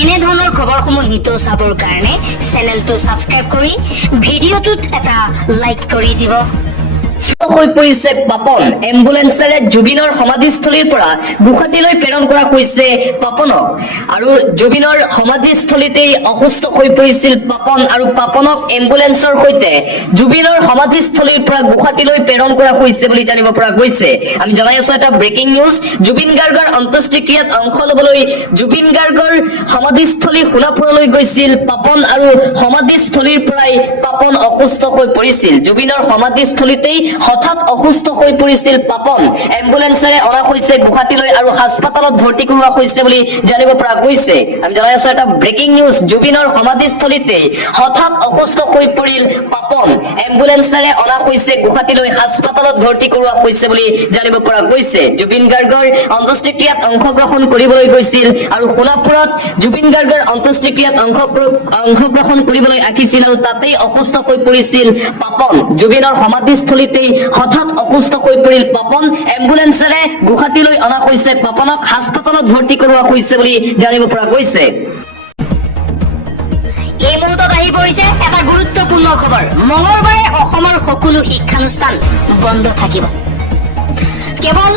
এনে ধৰণৰ খবৰসমূহ নিতৌ চাবৰ কাৰণে চেনেলটো ছাবস্ক্ৰাইব কৰি ভিডিঅ'টোত এটা লাইক কৰি দিব। হৈ পৰিছে পাপন। এম্বুলেন্সেৰে জুবিনৰ সমাধিস্থলীৰ পৰা গুৱাহাটীলৈ প্ৰেৰণ কৰা হৈছে পাপনক। আৰু জুবিনৰ সমাধিস্থলীতেই অসুস্থ হৈ পৰিছিল পাপন আৰু পাপনক এম্বুলেন্সৰ সৈতে জুবিনৰ সমাধিস্থলীৰ পৰা গুৱাহাটীলৈ প্ৰেৰণ কৰা হৈছে বুলি জানিব পৰা গৈছে। আমি জনাই আছো এটা ব্ৰেকিং নিউজ। জুবিন গাৰ্গৰ অন্ত্যেষ্টিক্ৰিয়াত অংশ ল'বলৈ জুবিন গাৰ্গৰ সমাধিস্থলী সোণাপুৰলৈ গৈছিল পাপন আৰু সমাধিস্থলীৰ পৰাই পাপন অসুস্থ হৈ পৰিছিল। জুবিনৰ সমাধিস্থলীতেই হঠাৎ অসুস্থ হৈ পৰিছিল পাপন। এম্বুলেন্সেৰে অনা হৈছে গুৱাহাটীলৈ আৰু হাস্পাতালত ভৰ্তি কৰোৱা হৈছে বুলি জানিব পৰা গৈছে। আমি জনাই আছো এটা ব্ৰেকিং নিউজ। জুবিনৰ সমাধিস্থলীতে হঠাৎ অসুস্থ হৈ পৰিল পাপন। এম্বুলেন্সেৰে অনা হৈছে গুৱাহাটীলৈ হাস্পাতালত ভৰ্তি কৰোৱা হৈছে বুলি জানিব পৰা গৈছে। জুবিন গাৰ্গৰ অন্ত্যেষ্টিক্ৰিয়াত অংশগ্ৰহণ কৰিবলৈ গৈছিল আৰু সোণাপুৰত জুবিন গাৰ্গৰ অন্ত্যেষ্টিক্ৰিয়াত অংশগ্ৰহণ কৰিবলৈ আহিছিল আৰু তাতেই অসুস্থ হৈ পৰিছিল পাপন। জুবিনৰ সমাধিস্থলীতে হঠাৎ অসুস্থ হৈ পৰিল পাপন। এম্বুলেন্সেৰে গুৱাহাটীলৈ অনা হৈছে পাপনক হাস্পাতালত ভৰ্তি কৰোৱা হৈছে বুলি জানিব পৰা গৈছে। এই মুহূৰ্তত আহি পৰিছে এটা গুৰুত্বপূৰ্ণ খবৰ। মঙলবাৰে অসমৰ সকলো শিক্ষানুষ্ঠান বন্ধ থাকিব। কেৱল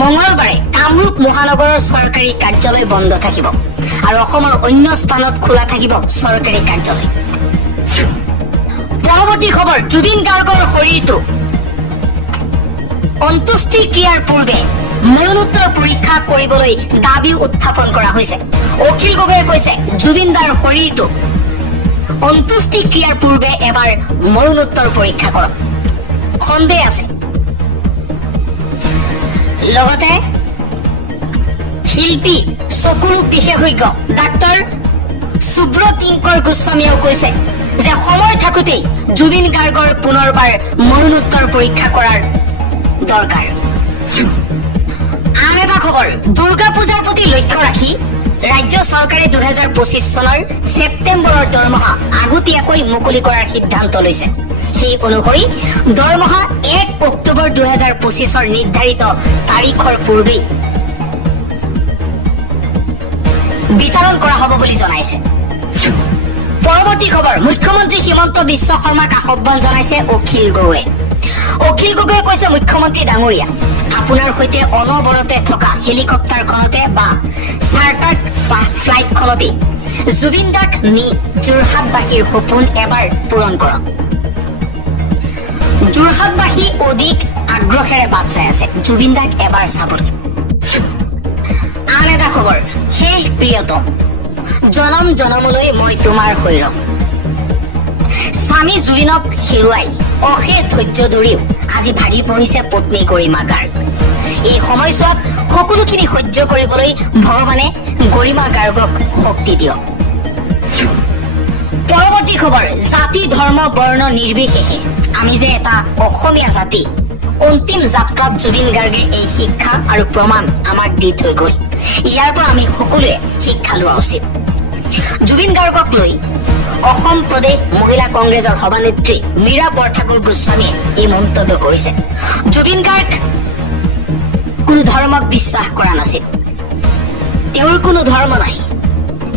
মঙলবাৰে কামৰূপ মহানগৰৰ চৰকাৰী কাৰ্যালয় বন্ধ থাকিব আৰু অসমৰ অন্য স্থানত খোলা থাকিব চৰকাৰী কাৰ্যালয়। পৰৱৰ্তী খবৰ, জুবিন গাৰ্গৰ শৰীৰটো অন্ত্যেষ্টিক্ৰিয়াৰ পূৰ্বে মৰণোত্তৰ পৰীক্ষা কৰিবলৈ দাবী উত্থাপন কৰা হৈছে। অখিল গগৈয়ে কৈছে জুবিন দাৰ শৰীৰটো অন্ত্যেষ্টিক্ৰিয়াৰ পূৰ্বে এবাৰ মৰণোত্তৰ পৰীক্ষা কৰক, সন্দেহ আছে। লগতে শিল্পী চকুৰো বিশেষজ্ঞ ডাক্তৰ সুব্ৰত কিংকৰ গোস্বামীয়েও কৈছে যে সময় থাকোঁতেই জুবিন গাৰ্গৰ পুনৰবাৰ মৰণোত্তৰ পৰীক্ষা কৰাৰ দৰকাৰ। আন এটা খবৰ, দুৰ্গা পূজাৰ প্ৰতি লক্ষ্য ৰাখি ৰাজ্য চৰকাৰে 2025 চনৰ ছেপ্টেম্বৰৰ দৰমহা আগতীয়াকৈ মুকলি কৰাৰ সিদ্ধান্ত লৈছে। সেই অনুসৰি দৰমহা 1 অক্টোবৰ 2025 নিৰ্ধাৰিত তাৰিখৰ পূৰ্বেই বিতৰণ কৰা হ'ব বুলি জনাইছে। পৰৱৰ্তী খবৰ, মুখ্যমন্ত্ৰী হিমন্ত বিশ্ব শৰ্মাক আহ্বান জনাইছে অখিল গগৈয়ে। অখিল গগৈয়ে কৈছে, মুখ্যমন্ত্ৰী ডাঙৰীয়া, আপোনাৰ সৈতে অনবৰতে থকা হেলিকপ্টাৰখনতে বা চাৰ্টাৰ্ড ফ্লাইটখনতে জুবিন দাক নি যোৰহাটবাসীৰ সপোন এবাৰ পূৰণ কৰক। যোৰহাটবাসী অধিক আগ্ৰহেৰে বাট চাই আছে জুবিন দাক এবাৰ চাবলৈ। আন এটা খবৰ, শেষ প্ৰিয়তম, জনম জনমলৈ মই তোমাৰ হৈ ৰম। স্বামী জুবিনক হেৰুৱাই অশেষ ধৈৰ্য ধৰিও আজি ভাগি পৰিছে পত্নী গৰিমা গাৰ্গ। এই সময়ছোৱাত সকলোখিনি সহ্য কৰিবলৈ ভগৱানে গৰিমা গাৰ্গক শক্তি দিয়ক। পৰৱৰ্তী খবৰ, জাতি ধৰ্ম বৰ্ণ নিৰ্বিশেষে আমি যে এটা অসমীয়া জাতি। অন্তিম যাত্ৰাত জুবিন গাৰ্গে এই শিক্ষা আৰু প্ৰমাণ আমাক দি থৈ গ'ল। ইয়াৰ পৰা আমি সকলোৱে শিক্ষা লোৱা উচিত। জুবিন গাৰ্গক লৈ অসম প্ৰদেশ মহিলা কংগ্ৰেছৰ সভানেত্ৰী মীৰা বৰঠাকুৰ গোস্বামীয়ে এই মন্তব্য কৰিছে। জুবিন গাৰ্গ কোনো ধৰ্মক বিশ্বাস কৰা নাছিল। তেওঁৰ কোনো ধৰ্ম নাই,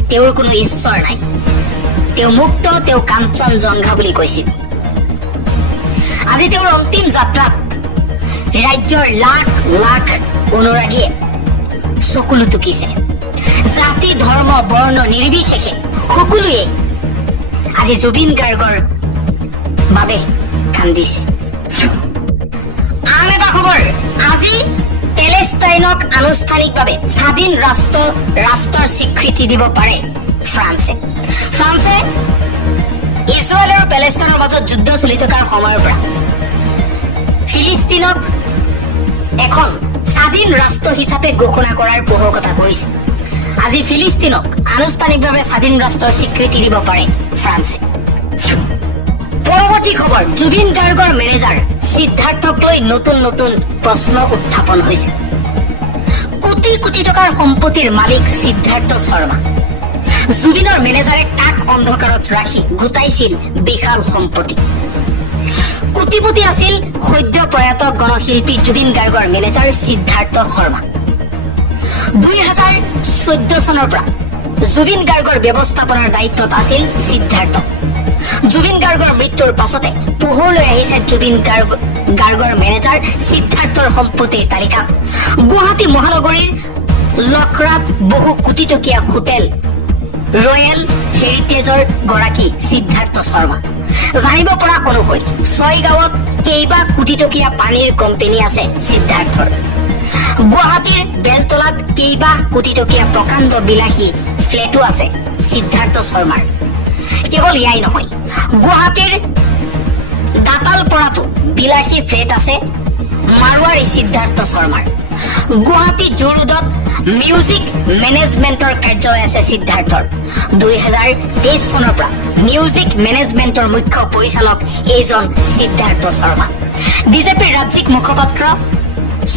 তেওঁৰ কোনো ঈশ্বৰ নাই। তেওঁ মুক্ত, তেওঁ কাঞ্চন জংঘা বুলি কৈছিল। আজি তেওঁৰ অন্তিম যাত্ৰাত ৰাজ্যৰ লাখ লাখ অনুৰাগীয়ে চকুলো টুকিছে। জাতি ধৰ্ম বৰ্ণ নিৰ্বিশেষে সকলোৱে আজি জুবিন গাৰ্গৰ বাবে কান্দিছে। আন এটা খবৰ, আজি পেলেষ্টাইনক আনুষ্ঠানিকভাৱে স্বাধীন ৰাষ্ট্ৰৰ স্বীকৃতি দিব পাৰে ফ্ৰান্সে। ফ্ৰান্সে ইজৰাইল আৰু পেলেষ্টাইনৰ মাজত যুদ্ধ চলি থকাৰ সময়ৰ পৰা ফিলিস্তিনক এখন স্বাধীন ৰাষ্ট্ৰ হিচাপে ঘোষণা কৰাৰ পোষকতা কৰিছে। আজি ফিলিস্তিনক আনুষ্ঠানিকভাৱে স্বাধীন ৰাষ্ট্ৰৰ স্বীকৃতি দিব পাৰে ফ্ৰান্সে। পৰৱৰ্তী খবৰ, জুবিন গাৰ্গৰ মেনেজাৰ সিদ্ধাৰ্থক লৈ নতুন নতুন প্ৰশ্ন উত্থাপন হৈছে। কোটি কোটি টকাৰ সম্পত্তিৰ মালিক সিদ্ধাৰ্থ শৰ্মা। জুবিনৰ মেনেজাৰে কাক অন্ধকাৰত ৰাখি গোটাইছিল বিশাল সম্পত্তি। কোটিপতি আছিল সদ্য প্ৰয়াত গণশিল্পী জুবিন গাৰ্গৰ মেনেজাৰ সিদ্ধাৰ্থ শৰ্মা। 2014 চনৰ পৰা জুবিন গাৰ্গৰ ব্যৱস্থাপনাৰ দায়িত্বত আছিল সিদ্ধাৰ্থ। জুবিন গাৰ্গৰ মৃত্যুৰ পাছতে পোহৰলৈ আহিছে জুবিন গাৰ্গৰ মেনেজাৰ সিদ্ধাৰ্থৰ সম্পত্তিৰ তালিকা। গুৱাহাটী মহানগৰীৰ লখৰাত বহু কোটি টকীয়া হোটেল ৰয়েল হেৰিটেজৰ গৰাকী সিদ্ধাৰ্থ শৰ্মা। জানিব পৰা অনুসৰি 6 গাঁৱত কেইবা কোটি টকীয়া পানীৰ কোম্পানী আছে সিদ্ধাৰ্থৰ। গুৱাহাটীৰ বেলতলাত কেইবা কোটি টকীয়া প্ৰকাণ্ড বিলাসী ফ্লেটো আছে সিদ্ধাৰ্থ শৰ্মাৰ। কেৱল ইয়াই নহয়, গুৱাহাটীৰ দাতালপৰাতো বিলাসী ফ্লেট আছে মাৰোৱাৰী সিদ্ধাৰ্থ শৰ্মাৰ। গুৱাহাটী জু ৰোডত মিউজিক মেনেজমেন্টৰ কাৰ্যালয় আছে সিদ্ধাৰ্থৰ। 2023 চনৰ পৰা মিউজিক মেনেজমেন্টৰ মুখ্য পৰিচালক এইজন সিদ্ধাৰ্থ শৰ্মা। বিজেপিৰ ৰাজ্যিক মুখপাত্ৰ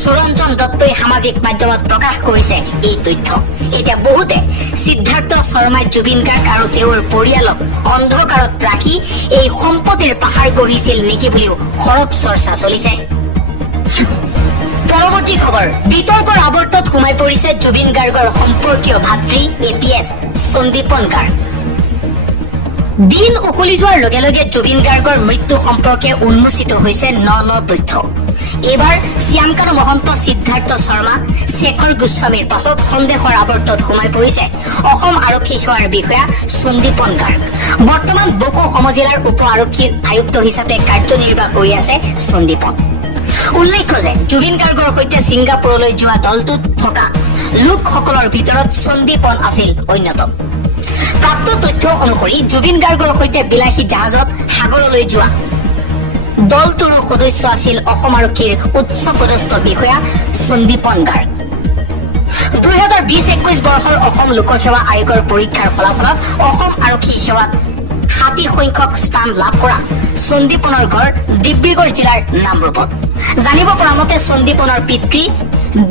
সুৰঞ্জন দত্তই সামাজিক মাধ্যমত প্ৰকাশ কৰিছে এই তথ্য। এতিয়া বহুতে সিদ্ধাৰ্থ শৰ্মাই জুবিন গাৰ্গ আৰু তেওঁৰ পৰিয়ালক অন্ধকাৰত ৰাখি এই সম্পত্তিৰ পাহাৰ গঢ়িছিল নেকি বুলিও সৰব চৰ্চা চলিছে। পৰৱৰ্তী খবৰ, বিতৰ্কৰ আৱৰ্তত সোমাই পৰিছে জুবিন গাৰ্গৰ সম্পৰ্কীয় ভাতৃ APS সন্দীপন গাৰ্গ। দিন উকলি যোৱাৰ লগে লগে জুবিন গাৰ্গৰ মৃত্যু সম্পৰ্কে উন্মোচিত হৈছে ন তথ্য। এইবাৰ শ্যামকানু মহন্ত, সিদ্ধাৰ্থ শৰ্মা, শেখৰ গোস্বামীৰ পাছত সন্দেহৰ আৱৰ্তত সোমাই পৰিছে অসম আৰক্ষী সেৱাৰ বিষয়া সন্দীপন গাৰ্গ। বৰ্তমান বকো সমজিলাৰ উপ আৰক্ষী আয়ুক্ত হিচাপে কাৰ্যনিৰ্বাহ কৰি আছে সন্দীপন। উল্লেখ্য যে জুবিন গাৰ্গৰ সৈতে ছিংগাপুৰলৈ যোৱা দলটোত থকা লোকসকলৰ ভিতৰত সন্দীপন আছিল অন্যতম। প্ৰাপ্ত তথ্য অনুসৰি জুবিন গাৰ্গৰ সৈতে বিলাসী জাহাজত সাগৰলৈ যোৱা দলটোৰো সদস্য আছিল অসম আৰক্ষীৰ উচ্চ পদস্থ বিষয়া সন্দীপন গাৰ্গ। 2020-21 বৰ্ষৰ অসম লোকসেৱা আয়োগৰ পৰীক্ষাৰ ফলাফলত অসম আৰক্ষী সেৱাত 60 সংখ্যক স্থান লাভ কৰা সন্দীপনৰ ঘৰ ডিব্ৰুগড় জিলাৰ নামৰূপত। জানিব পৰা মতে সন্দীপনৰ পিতৃ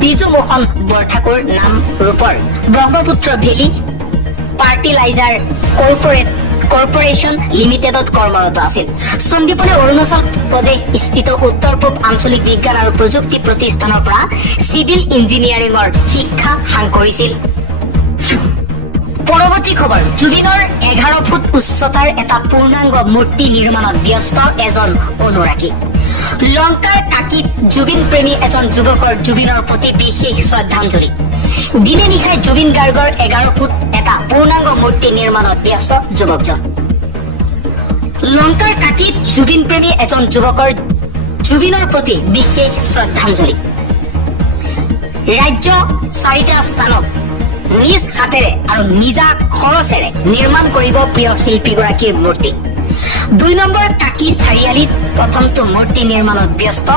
বিজু মোহন বৰঠাকুৰ নামৰূপৰ ব্ৰহ্মপুত্ৰ ভেলী ফাৰ্টিলাইজাৰ কৰ্পোৰেশ্যন লিমিটেডত কৰ্মৰত আছিল। সন্দীপনে অৰুণাচল প্ৰদেশ স্থিত উত্তৰ পূব আঞ্চলিক বিজ্ঞান আৰু প্ৰযুক্তি প্ৰতিষ্ঠানৰ পৰা চিভিল ইঞ্জিনিয়াৰিঙৰ শিক্ষা সাং কৰিছিল। পৰৱৰ্তী খবৰ, জুবিনৰ 11 ফুট উচ্চতাৰ এটা পূৰ্ণাংগ মূৰ্তি নিৰ্মাণত ব্যস্ত এজন অনুৰাগী। লংকাৰ কাকিত জুবিন প্ৰেমী এজন যুৱকৰ জুবিনৰ প্ৰতি বিশেষ শ্ৰদ্ধাঞ্জলি। দিনে নিশাই জুবিন গাৰ্গৰ 11 ফুট এটা পূৰ্ণাংগ মূৰ্তি নিৰ্মাণত ব্যস্ত যুৱকজন। লংকাৰ কাকিত জুবিন প্ৰেমী এজন যুৱকৰ জুবিনৰ প্ৰতি বিশেষ শ্ৰদ্ধাঞ্জলি। ৰাজ্য 4টা স্থানত নিজ হাতেৰে আৰু নিজা খৰচেৰে নিৰ্মাণ কৰিব প্ৰিয় শিল্পীগৰাকীৰ মূৰ্তি। 2 নম্বৰ কাকি চাৰিআলিত প্ৰথমটো মূৰ্তি নিৰ্মাণত ব্যস্ত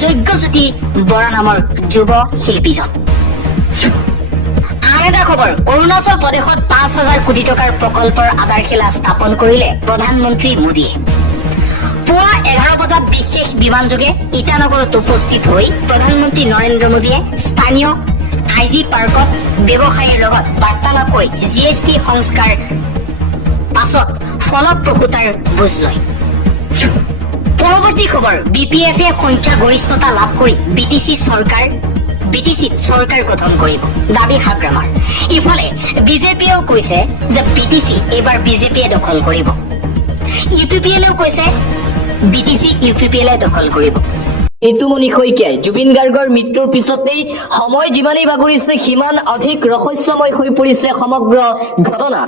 যজ্ঞজ্যোতি বৰা নামৰ যুৱ শিল্পীজন। আন এটা খবৰ, অৰুণাচল প্ৰদেশত 5,000 কোটি টকাৰ প্ৰকল্পৰ আধাৰশিলা স্থাপন কৰিলে প্ৰধানমন্ত্ৰী মোদীয়ে। পুৱা 11 বজাত বিশেষ বিমানযোগে ইটানগৰত উপস্থিত হৈ প্ৰধানমন্ত্ৰী নৰেন্দ্ৰ মোদীয়ে স্থানীয় IG পাৰ্কত ব্যৱসায়ীৰ লগত বাৰ্তালাপ কৰি GST সংস্কাৰ পাছত ফলপ্ৰসূতাৰ বুজ লয়। পৰৱৰ্তী খবৰ, BPF-এ সংখ্যা গৰিষ্ঠতা লাভ কৰি BTCত চৰকাৰ গঠন কৰিব, দাবী হাগ্ৰামাৰ। ইফালে বিজেপিয়েও কৈছে যে BTC এইবাৰ বিজেপিয়ে দখল কৰিব। UPPLেও কৈছে BTC UPPLে দখল কৰিব। নিতুমণি শইকীয়াই জুবিন গাৰ্গৰ মৃত্যুৰ পিছতেই সময় যিমানেই বাগৰিছে সিমান অধিক ৰহস্যময় হৈ পৰিছে সমগ্ৰ ঘটনা।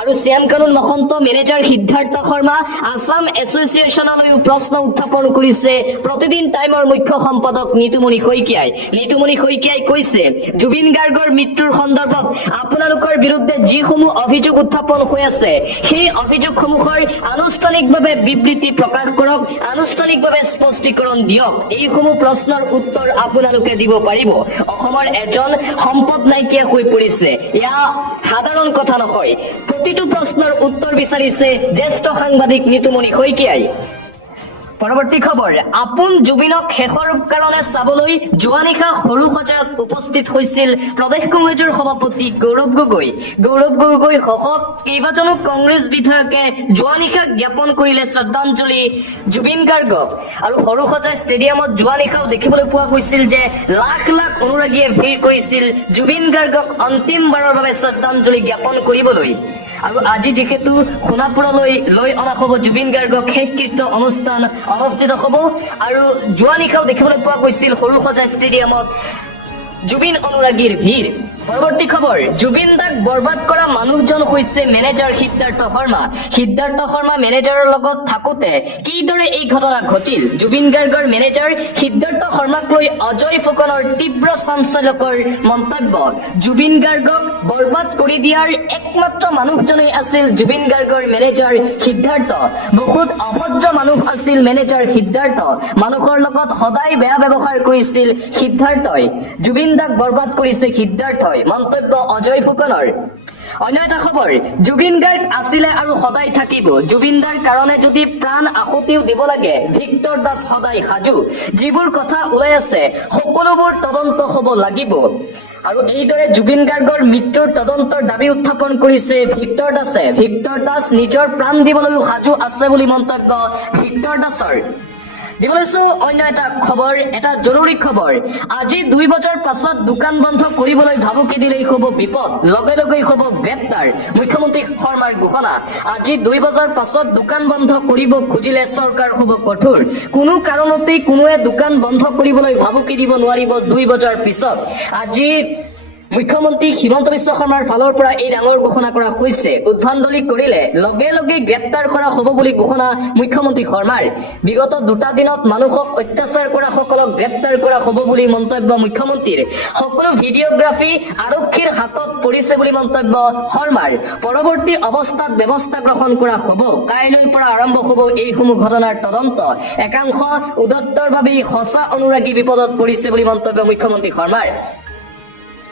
আৰু শ্যামকানু মহন্ত, মেনেজাৰ সিদ্ধাৰ্থ শৰ্মা, আছাম এছ'চিয়েশ্যনলৈও প্ৰশ্ন উত্থাপন কৰিছে প্ৰতিদিন টাইমৰ মুখ্য সম্পাদক নিতুমণি শইকীয়াই। নিতুমণি শইকীয়াই কৈছে, জুবিন গাৰ্গৰ মৃত্যুৰ সন্দৰ্ভত আপোনালোকৰ বিৰুদ্ধে যিসমূহ অভিযোগ উত্থাপন হৈ আছে সেই অভিযোগসমূহৰ আনুষ্ঠানিকভাৱে বিবৃতি প্ৰকাশ কৰক, আনুষ্ঠানিকভাৱে স্পষ্টীকৰণ দিয়ক। এইসমূহ প্ৰশ্নৰ উত্তৰ আপোনালোকে দিব পাৰিব। অসমৰ এজন সম্পদ নাইকিয়া হৈ পৰিছে, এয়া সাধাৰণ কথা নহয়। প্ৰতিটো প্ৰশ্নৰ উত্তৰ বিচাৰিছে জ্যেষ্ঠ সাংবাদিক নিতুমণি শইকীয়াই। পৰৱৰ্তী খবৰ, আপোন জুবিনক শেষৰ কাৰণে চাবলৈ যোৱা নিশা সৰু সজাত উপস্থিত হৈছিল প্ৰদেশ কংগ্ৰেছৰ সভাপতি গৌৰৱ গগৈ। গৌৰৱ গগৈ সহ কেইবাজনো কংগ্ৰেছ বিধায়কে যোৱা নিশা জ্ঞাপন কৰিলে শ্ৰদ্ধাঞ্জলি জুবিন গাৰ্গক। আৰু সৰু সজাই ষ্টেডিয়ামত যোৱা নিশাও দেখিবলৈ পোৱা গৈছিল যে লাখ লাখ অনুৰাগীয়ে ভিৰ কৰিছিল জুবিন গাৰ্গক অন্তিমবাৰৰ বাবে শ্ৰদ্ধাঞ্জলি জ্ঞাপন কৰিবলৈ। আৰু আজি যিহেতু সোণাপুৰলৈ লৈ অনা হ'ব জুবিন গাৰ্গক, শেষকৃত্য অনুষ্ঠান অনুষ্ঠিত হ'ব। আৰু যোৱা নিশাও দেখিবলৈ পোৱা গৈছিল সৰু সজাই ষ্টেডিয়ামত জুবিন অনুৰাগীৰ ভিৰ। পৰৱৰ্তী খবৰ, জুবিন দাক বৰবাদ কৰা মানুহজন হৈছে মেনেজাৰ সিদ্ধাৰ্থ শৰ্মা। সিদ্ধাৰ্থ শৰ্মা মেনেজাৰৰ লগত থাকোঁতে কিদৰে এই ঘটনা ঘটিল? জুবিন গাৰ্গৰ মেনেজাৰ সিদ্ধাৰ্থ শৰ্মাক লৈ অজয় ফুকনৰ তীব্ৰ চাঞ্চল্যকৰ মন্তব্য। জুবিন গাৰ্গক বৰবাদ কৰি দিয়াৰ একমাত্ৰ মানুহজনেই আছিল জুবিন গাৰ্গৰ মেনেজাৰ সিদ্ধাৰ্থ। বহুত অভদ্ৰ মানুহ আছিল মেনেজাৰ সিদ্ধাৰ্থ। মানুহৰ লগত সদায় বেয়া ব্যৱহাৰ কৰিছিল সিদ্ধাৰ্থই। জুবিন দাক বৰবাদ কৰিছে সিদ্ধাৰ্থই, মন্তব্য অজয় ফুকনৰ। অন্য এটা খবৰ, জুবিন গাৰ্গ আছিলে আৰু সদায় থাকিব। জুবিন দাৰ কাৰণে যদি প্ৰাণ আহুতিও দিব লাগে ভিক্টৰ দাস সদায় সাজু। যিবোৰ কথা ওলাই আছে সকলোবোৰ তদন্ত হ'ব লাগিব। আৰু এইদৰে জুবিন গাৰ্গৰ মৃত্যুৰ তদন্তৰ দাবী উত্থাপন কৰিছে ভিক্টৰ দাসে। ভিক্টৰ দাস নিজৰ প্ৰাণ দিবলৈও সাজু আছে বুলি মন্তব্য ভিক্টৰ দাসৰ। দিবলৈছো অন্য এটা খবৰ, এটা জৰুৰী খবৰ। আজি 2 বছৰ পাছত দোকান বন্ধ কৰিবলৈ ভাবুকি দিলেই হ'ব বিপদ, লগে লগেই হ'ব গ্ৰেপ্তাৰ, মুখ্যমন্ত্ৰী শৰ্মাৰ ঘোষণা। আজি 2 বছৰ পাছত দোকান বন্ধ কৰিব খুজিলে চৰকাৰ হ'ব কঠোৰ। কোনো কাৰণতেই কোনোৱে দোকান বন্ধ কৰিবলৈ ভাবুকি দিব নোৱাৰিব 2 বছৰ পিছত। আজি মুখ্যমন্ত্ৰী হিমন্ত বিশ্ব শৰ্মাৰ ফালৰ পৰা এই ডাঙৰ ঘোষণা কৰা হৈছে। উদ্ভণ্ডালি কৰিলে লগে লগে গ্ৰেপ্তাৰ কৰা হ'ব বুলি ঘোষণা মুখ্যমন্ত্ৰী শৰ্মাৰ। বিগত 2টা দিনত মানুহক অত্যাচাৰ কৰা সকলক গ্ৰেপ্তাৰ কৰা হ'ব বুলি মন্তব্য মুখ্যমন্ত্ৰীৰ। সকলো ভিডিঅগ্ৰাফী আৰক্ষীৰ হাতত পৰিছে বুলি মন্তব্য শৰ্মাৰ। পৰৱৰ্তী অৱস্থাত ব্যৱস্থা গ্ৰহণ কৰা হ'ব। কাইলৈৰ পৰা আৰম্ভ হ'ব এইসমূহ ঘটনাৰ তদন্ত। একাংশ উদত্তৰভাৱেই সঁচা অনুৰাগী বিপদত পৰিছে বুলি মন্তব্য মুখ্যমন্ত্ৰী শৰ্মাৰ।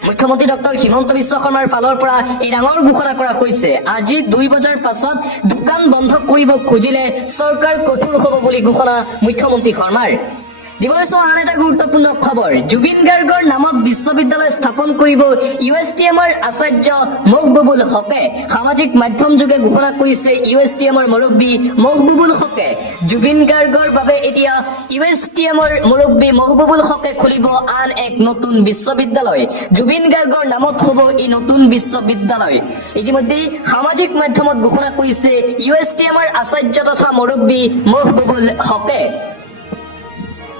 মুখ্যমন্ত্ৰী ডক্টৰ হিমন্ত বিশ্ব শৰ্মাৰ ফালৰ পৰা এই ডাঙৰ ঘোষণা কৰা হৈছে। আজি 2 বছৰ পাছত দোকান বন্ধ কৰিব খুজিলে চৰকাৰ কঠোৰ হ'ব বুলি ঘোষণা মুখ্যমন্ত্ৰী শৰ্মাৰ। দিবলৈছো আন এটা গুৰুত্বপূৰ্ণ খবৰ, জুবিন গাৰ্গৰ নামত বিশ্ববিদ্যালয় স্থাপন কৰিব USTMৰ আচাৰ্য মহবুবুল হকে। সামাজিক মাধ্যম যোগে ঘোষণা কৰিছে USTMৰ মুৰব্বী মহবুবুল হকে। জুবিন গাৰ্গৰ বাবে এতিয়া USTMৰ মুৰব্বী মহবুবুল হকে খুলিব আন এক নতুন বিশ্ববিদ্যালয়। জুবিন গাৰ্গৰ নামত হ'ব এই নতুন বিশ্ববিদ্যালয়। ইতিমধ্যে সামাজিক মাধ্যমত ঘোষণা কৰিছে USTMৰ আচাৰ্য তথা মুৰব্বী মহবুবুল হকে।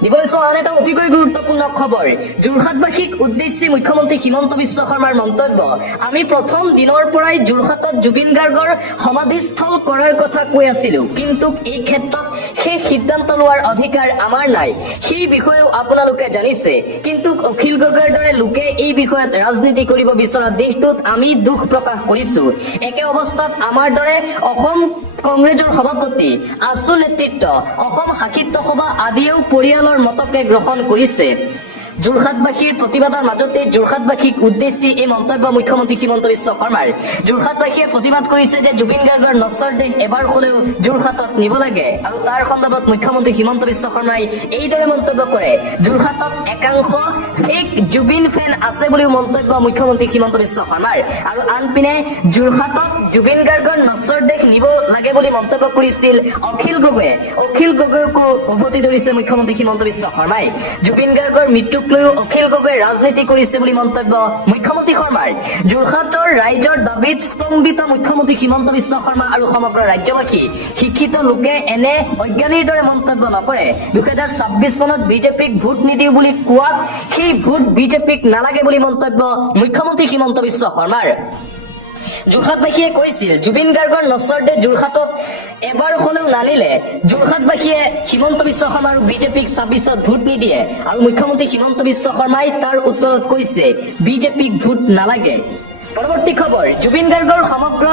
দিবলৈছো আন এটা অতিকৈ গুৰুত্বপূৰ্ণ খবৰ, যোৰহাটবাসীক উদ্দেশ্যি মুখ্যমন্ত্ৰী হিমন্ত বিশ্ব শৰ্মাৰ মন্তব্য। আমি প্ৰথম দিনৰ পৰাই যোৰহাটত জুবিন গাৰ্গৰ সমাধিস্থল কৰাৰ কথা কৈ আছিলো, কিন্তু এই ক্ষেত্ৰত সেই সিদ্ধান্ত লোৱাৰ অধিকাৰ আমাৰ নাই। সেই বিষয়েও আপোনালোকে জানিছে, কিন্তু অখিল গগৈৰ দৰে লোকে এই বিষয়ত ৰাজনীতি কৰিব বিচৰা দেশটোত আমি দুখ প্ৰকাশ কৰিছো। একে অৱস্থাত আমাৰ দৰে অসম কংগ্ৰেছৰ সভাপতি, আছু নেতৃত্ব, অসম সাহিত্য সভা আদিয়েও পৰিয়ালৰ মতকে গ্ৰহণ কৰিছে। যোৰহাটবাসীৰ প্ৰতিবাদৰ মাজতে যোৰহাটবাসীক উদ্দেশ্যি এই মন্তব্য মুখ্যমন্ত্ৰী হিমন্ত বিশ্ব শৰ্মাৰ। যোৰহাটবাসীয়ে প্ৰতিবাদ কৰিছে যে জুবিন গাৰ্গৰ নশ্বৰ দেহ এবাৰ হ'লেও যোৰহাটত নিব লাগে। আৰু তাৰ সন্দৰ্ভত মুখ্যমন্ত্ৰী হিমন্ত বিশ্ব শৰ্মাই এইদৰে মন্তব্য কৰে, যোৰহাটত একাংশ ফেক জুবিন ফেন আছে বুলিও মন্তব্য মুখ্যমন্ত্ৰী হিমন্ত বিশ্ব শৰ্মাৰ। আৰু আনপিনে যোৰহাটত জুবিন গাৰ্গৰ নশ্বৰ দেহ নিব লাগে বুলি মন্তব্য কৰিছিল অখিল গগৈয়ে। অখিল গগৈকো উভতি ধৰিছে মুখ্যমন্ত্ৰী হিমন্ত বিশ্ব শৰ্মাই। জুবিন গাৰ্গৰ মৃত্যুক লৈও অখিল গগৈ ৰাজনীতি কৰিছে বুলি মন্তব্য মুখ্যমন্ত্ৰী শৰ্মাৰ। যোৰহাটৰ ৰাইজৰ দাবীত স্তম্ভিত মুখ্যমন্ত্ৰী হিমন্ত বিশ্ব শৰ্মা আৰু সমগ্ৰ ৰাজ্যবাসী। শিক্ষিত লোকে এনে অজ্ঞানীৰ দৰে মন্তব্য নকৰে। 2026 চনত বিজেপিক ভোট নিদিও বুলি কোৱাত সেই ভোট বিজেপিক নালাগে বুলি মন্তব্য মুখ্যমন্ত্ৰী হিমন্ত বিশ্ব শৰ্মাৰ। যোৰহাটবাসীয়ে কৈছিল, জুবিন গাৰ্গৰ নশ্বৰ দেহ যোৰহাটত এবাৰ হ'লেও নানিলে যোৰহাটবাসীয়ে হিমন্ত বিশ্ব শৰ্মা আৰু বিজেপিক 26ত ভোট নিদিয়ে। আৰু মুখ্যমন্ত্ৰী হিমন্ত বিশ্ব শৰ্মাই তাৰ উত্তৰত কৈছে, বিজেপিক ভোট নালাগে। পৰৱৰ্তী খবৰ, জুবিন গাৰ্গৰ সমগ্ৰ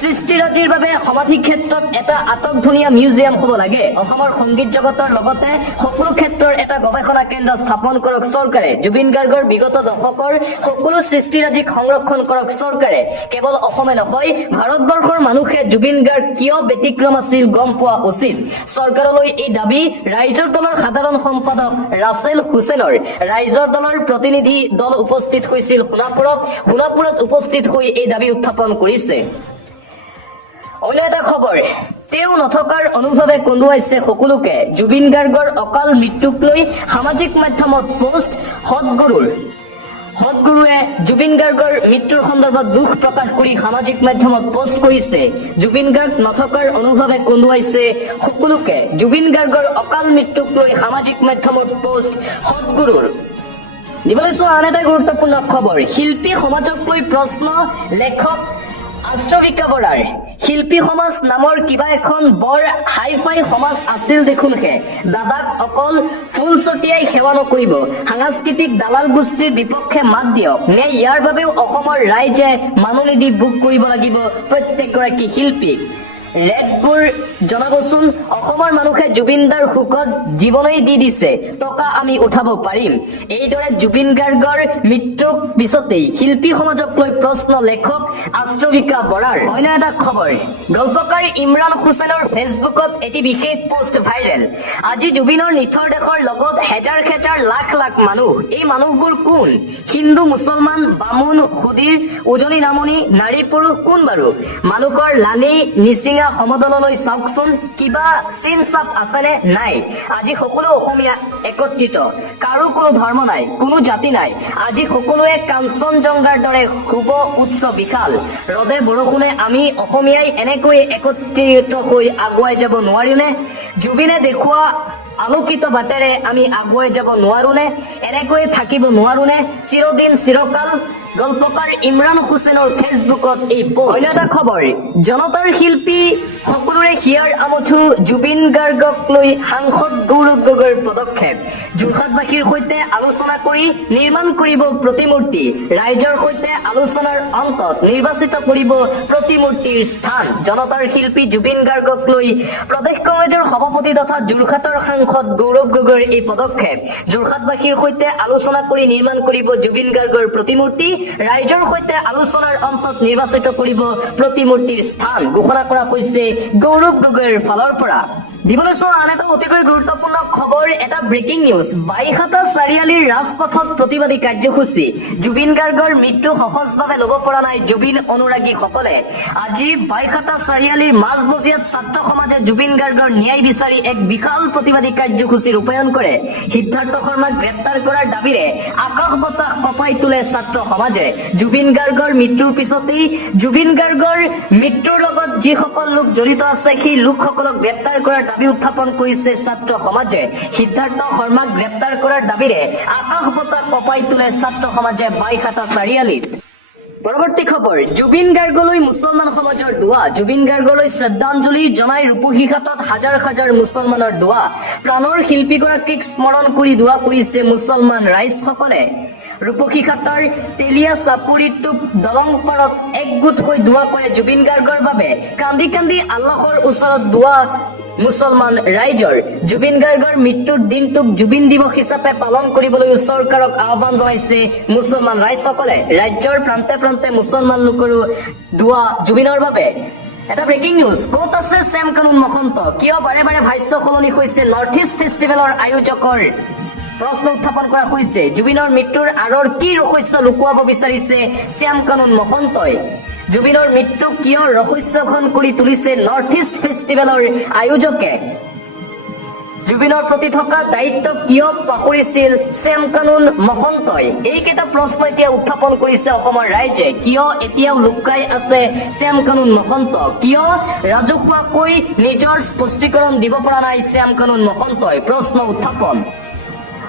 সৃষ্টিৰাজিৰ বাবে সমাধি ক্ষেত্ৰত এটা আটকধুনীয়া মিউজিয়াম হ'ব লাগে। অসমৰ সংগীত জগতৰ লগতে সকলো ক্ষেত্ৰৰ এটা গৱেষণা কেন্দ্ৰ স্থাপন কৰক চৰকাৰে। জুবিন গাৰ্গৰ বিগত দশকৰ সকলো সৃষ্টিৰাজিক সংৰক্ষণ কৰক চৰকাৰে। কেৱল অসমে নহয়, ভাৰতবৰ্ষৰ মানুহে জুবিন গাৰ্গ কিয় ব্যতিক্ৰম আছিল গম পোৱা উচিত। চৰকাৰলৈ এই দাবী ৰাইজৰ দলৰ সাধাৰণ সম্পাদক ৰাছেল হুছেইনৰ। ৰাইজৰ দলৰ প্ৰতিনিধি দল উপস্থিত হৈছিল সোণাপুৰত উপস্থিত হৈ এই দাবী উত্থাপন কৰিছে। অন্য এটা খবৰ, তেওঁ নথকাৰ অনুভৱে কন্দুৱাইছে সকলোকে। জুবিন গাৰ্গৰ অকাল মৃত্যুক লৈ সামাজিক মাধ্যমত পোষ্ট সদগুৰুৱে জুবিন গাৰ্গৰ মৃত্যুৰ সন্দৰ্ভত দুখ প্ৰকাশ কৰি সামাজিক মাধ্যমত পোষ্ট কৰিছে। জুবিন গাৰ্গ নথকাৰ অনুভৱে কন্দুৱাইছে সকলোকে। জুবিন গাৰ্গৰ অকাল মৃত্যুক লৈ সামাজিক মাধ্যমত পোষ্ট সদগুৰুৰ। দিবলৈ চোৱা আন এটা গুৰুত্বপূৰ্ণ খবৰ, শিল্পী সমাজক লৈ প্ৰশ্ন লেখক আষ্ট্ৰবিকা বৰাৰ। শিল্পী সমাজ নামৰ কিবা এখন বৰ হাই-ফাই সমাজ আছিল দেখোন হে। দাদাক অকল ফুল ছটিয়াই সেৱা নকৰিব, সাংস্কৃতিক দালাল গোষ্ঠীৰ বিপক্ষে মাত দিয়ক নে ইয়াৰ বাবেও অসমৰ ৰাইজে মাননি দি বুক কৰিব লাগিব প্ৰত্যেকগৰাকী শিল্পীক। ৰেডবোৰ জনাবচোন, অসমৰ মানুহে জুবিনদাৰ শোকত জীৱনেই দি দিছে, টকা আমি উঠাব পাৰিম। এইদৰে জুবিন গাৰ্গৰ মৃত্যুৰ পিছতেই শিল্পী সমাজক লৈ প্ৰশ্ন লেখক আষ্ট্ৰবিকা বৰাৰ। অন্য এটা খবৰ, গল্পকাৰ ইমৰান হুছেইনৰ ফেচবুকত এটি বিশেষ পোষ্ট ভাইৰেল। আজি জুবিনৰ নিথৰ দেশৰ লগত হেজাৰ হেজাৰ লাখ লাখ মানুহ। এই মানুহবোৰ কোন? হিন্দু, মুছলমান, বামুণ, সুধীৰ, উজনি নামনি, নাৰী পুৰুষ কোন বাৰু? মানুহৰ লানি নিচিঙা সমদললৈ চাওকচোন, কিবা চিন চাপ আছেনে? নাই। আজি সকলো অসমীয়া একত্ৰিত, কাৰো কোনো ধৰ্ম নাই, কোনো জাতি নাই। আজি সকলোৱে কাঞ্চনজংঘাৰ দৰে শুভ উৎস বিশাল। ৰদে বৰষুণে আমি অসমীয়াই এনেকৈ একত্ৰিত হৈ আগুৱাই যাব নোৱাৰিনে? জুবিনে দেখুওৱা আলোকিত বাটেৰে আমি আগুৱাই যাব নোৱাৰোনে? এনেকৈ থাকিব নোৱাৰোনে চিৰদিন চিৰকাল? গল্পকাৰ ইমৰান হুছেইনৰ ফেচবুকত এই পোষ্ট। অন্য এটা খবৰ, জনতাৰ শিল্পী সকলোৰে হিয়াৰ আমঠু জুবিন গাৰ্গক লৈ সাংসদ গৌৰৱ গগৈৰ পদক্ষেপ। যোৰহাটবাসীৰ সৈতে আলোচনা কৰি নিৰ্মাণ কৰিব প্ৰতিমূৰ্তি। ৰাইজৰ সৈতে আলোচনাৰ অন্তত নিৰ্বাচিত কৰিব প্ৰতিমূৰ্তিৰ স্থান। জনতাৰ শিল্পী জুবিন গাৰ্গক লৈ প্ৰদেশ কংগ্ৰেছৰ সভাপতি তথা যোৰহাটৰ সাংসদ গৌৰৱ গগৈৰ এই পদক্ষেপ। যোৰহাটবাসীৰ সৈতে আলোচনা কৰি নিৰ্মাণ কৰিব জুবিন গাৰ্গৰ প্ৰতিমূৰ্তি। ৰাইজৰ সৈতে আলোচনাৰ অন্তত নিৰ্বাচিত কৰিব প্ৰতিমূৰ্তিৰ স্থান ঘোষণা কৰা হৈছে গৌৰৱ গগৈৰ ফালৰ পৰা। দিবলৈ চোৱা আন এটা অতিকৈ গুৰুত্বপূৰ্ণ খবৰ, এটা ব্ৰেকিং নিউজ। বাইহাটা চাৰিআলিৰ ৰাজপথত প্ৰতিবাদী কাৰ্যসূচী। জুবিন গাৰ্গৰ মৃত্যু সহজভাৱে ল'ব পৰা নাই জুবিন অনুৰাগীসকলে। আজি বাইহাটা চাৰিআলিৰ মাজমজিয়াত ছাত্ৰ সমাজে জুবিন গাৰ্গৰ ন্যায় বিচাৰি এক বিশাল প্ৰতিবাদী কাৰ্যসূচী ৰূপায়ণ কৰে। সিদ্ধাৰ্থ শৰ্মাক গ্ৰেপ্তাৰ কৰাৰ দাবীৰে আকাশ বতাহ কঁপাই তোলে ছাত্ৰ সমাজে। জুবিন গাৰ্গৰ মৃত্যুৰ পিছতেই জুবিন গাৰ্গৰ মৃত্যুৰ লগত যিসকল লোক জড়িত আছে সেই লোকসকলক গ্ৰেপ্তাৰ কৰাৰ দাবী উত্থাপন কৰিছে ছাত্ৰ সমাজে। সিদ্ধাৰ্থ শৰ্মাক গ্ৰেপ্তাৰ কৰাৰ দাবীৰে আকাশ বতাহ কঁপাই তোলে ছাত্ৰ সমাজে বাইহাটা চাৰিআলিত। পৰৱৰ্তী খবৰ, জুবিন গাৰ্গলৈ মুছলমান সমাজৰ দোৱা। জুবিন গাৰ্গলৈ শ্ৰদ্ধাঞ্জলি জনাই ৰূপহীঘাটত হাজাৰ হাজাৰ মুছলমানৰ দোৱা। প্ৰাণৰ শিল্পীগৰাকীক স্মৰণ কৰি দোৱা কৰিছে মুছলমান ৰাইজসকলে। ৰূপহীঘাটৰ তেলীয়া চাপুৰিটোপ দলং পাৰত একগোট হৈ দোৱা কৰে জুবিন গাৰ্গৰ বাবে। কান্দি কান্দি আল্লাহৰ ওচৰত দোৱা মুছলমান ৰাইজৰ। জুবিন গাৰ্গৰ মৃত্যুৰ দিনটোক জুবিন দিৱস হিচাপে পালন কৰিবলৈও চৰকাৰক আহ্বান জনাইছে মুছলমান ৰাইজসকলে। ৰাজ্যৰ প্ৰান্তে প্ৰান্তে মুছলমান লোকৰো দোৱা জুবিনৰ বাবে। এটা ব্ৰেকিং নিউজ, ক'ত আছে চেম কানুন মহন্ত? কিয় বাৰে বাৰে ভাষ্য সলনি হৈছে নৰ্থ ইষ্ট ফেষ্টিভেলৰ আয়োজকৰ? প্ৰশ্ন উত্থাপন কৰা হৈছে। জুবিনৰ মৃত্যুৰ আঁৰৰ কি ৰহস্য লুকুৱাব বিচাৰিছে শ্যাম কানুন মহন্তই? জুবিনৰ মৃত্যু কিয় ৰহস্যখন কৰি তুলিছে নৰ্থ ইষ্ট ফেষ্টিভেলৰ আয়োজকে? জুবিনৰ প্ৰতি থকা দায়িত্ব কিয় পাহৰিছিল শ্যাম কানুন মহন্তই? এইকেইটা প্ৰশ্ন এতিয়া উত্থাপন কৰিছে অসমৰ ৰাইজে। কিয় এতিয়াও লুকাই আছে শ্যাম কানুন মহন্ত? কিয় ৰাজহুৱাকৈ নিজৰ স্পষ্টীকৰণ দিব পৰা নাই শ্যাম কানুন মহন্তই? প্ৰশ্ন উত্থাপন।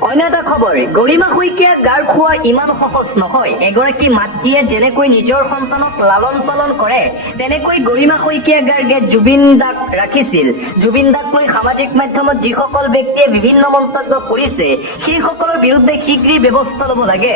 অন্য এটা খবৰ, গৰিমা শইকীয়াক গাৰ খোৱা ইমান সহজ নহয়। এগৰাকী মাতৃয়ে যেনেকৈ নিজৰ সন্তানক লালন পালন কৰে তেনেকৈ গৰিমা শইকীয়া গাৰ্গে জুবিন দাক ৰাখিছিল। জুবিন দাক লৈ সামাজিক মাধ্যমত যিসকল ব্যক্তিয়ে বিভিন্ন মন্তব্য কৰিছে সেইসকলৰ বিৰুদ্ধে শীঘ্ৰেই ব্যৱস্থা ল'ব লাগে।